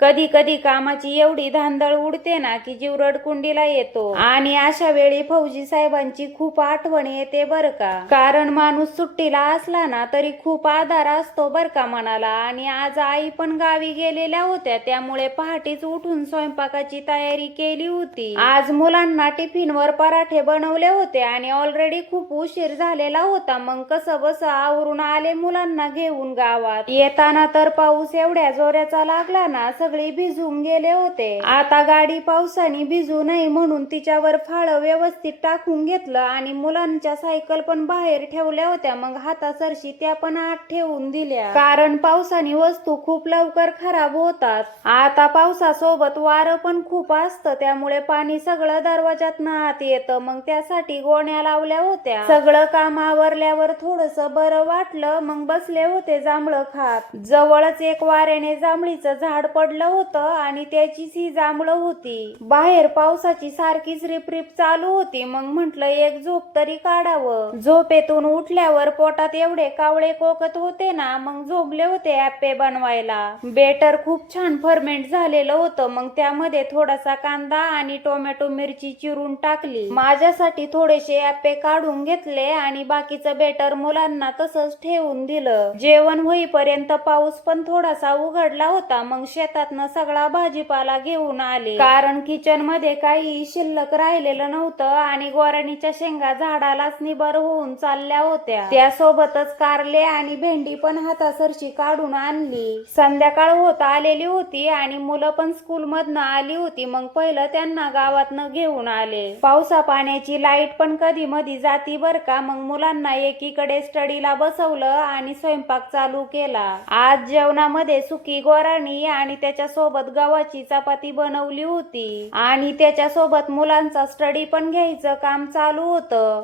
कधी कधी कामाची एवढी धांदळ उडते ना की जीव रडकुंडीला येतो। आणि अशा वेळी फौजी साहेबांची खूप आठवण येते बर का, कारण माणूस सुट्टीला असला ना तरी खूप आधार असतो बर का मनाला। आणि आज आई पण गावी गेलेल्या होत्या, त्यामुळे पहाटेच उठून स्वयंपाकाची तयारी केली होती। आज मुलांना टिफिनवर पराठे बनवले होते आणि ऑलरेडी खूप उशीर झालेला होता। मग कसं बस आवरून आले मुलांना घेऊन गावात। येताना तर पाऊस एवढ्या जोराचा लागला ना सगळे भिजून गेले होते। आता गाडी पावसाने भिजू नये म्हणून तिच्यावर फाळ व्यवस्थित टाकून घेतलं आणि मुलांच्या सायकल पण बाहेर ठेवल्या होत्या, मग हातासरशी त्या पण आत ठेवून दिल्या, कारण पावसाने वस्तू खूप लवकर खराब होतात। आता पावसासोबत वारं पण खूप असतं, त्यामुळे पाणी सगळं दरवाजात आत येतं। मग त्यासाठी गोण्या लावल्या होत्या। सगळं काम आवरल्यावर थोडस बरं वाटलं, मग बसले होते जांभळं खात। जवळच एक वाऱ्याने जांभळीचं झाड पडलं होतं आणि त्याचीच ही जांभळं होती। बाहेर पावसाची सारखीच रिपरिप चालू होती, मग म्हटलं एक झोप तरी काढावं। झोपेतून उठल्यावर पोटात एवढे कावळे कोकत होते ना, मग झोपले होते ॲप्पे बनवायला। बेटर खूप छान फर्मेंट झालेलं होतं, मग त्यामध्ये थोडासा कांदा आणि टोमॅटो मिरची चिरून टाकली। माझ्यासाठी थोडेसे ॲप्पे काढून घेतले आणि बाकीचं बेटर मुलांना तसंच ठेवून दिलं। जेवण होईपर्यंत पाऊस पण थोडासा उघडला होता, मग शेतातनं सगळा भाजीपाला घेऊन आले, कारण किचन मध्ये काही शिल्लक राहिलेलं नव्हतं आणि गोराणीच्या शेंगा झाडालाच निबर होऊन चालल्या होत्या। त्यासोबतच कारले आणि भेंडी पण हातासरशी काढून आणली। संध्याकाळ होत आलेली होती आणि मुलं पण स्कूल मधनं आली होती, मग पहिलं त्यांना गावातनं घेऊन आले। पावसा पाण्याची लाईट पण कधी मधी जाती बर का, मग मुलांना एकीकडे स्टडीला बसवलं आणि स्वयंपाक चालू केला। आज जेवणामध्ये सुकी गोराणी आणि त्याच्यासोबत गव्हाची चपाती बनवली होती आणि त्याच्यासोबत मुलांचा स्टडी पण घ्यायचं काम चालू होतं।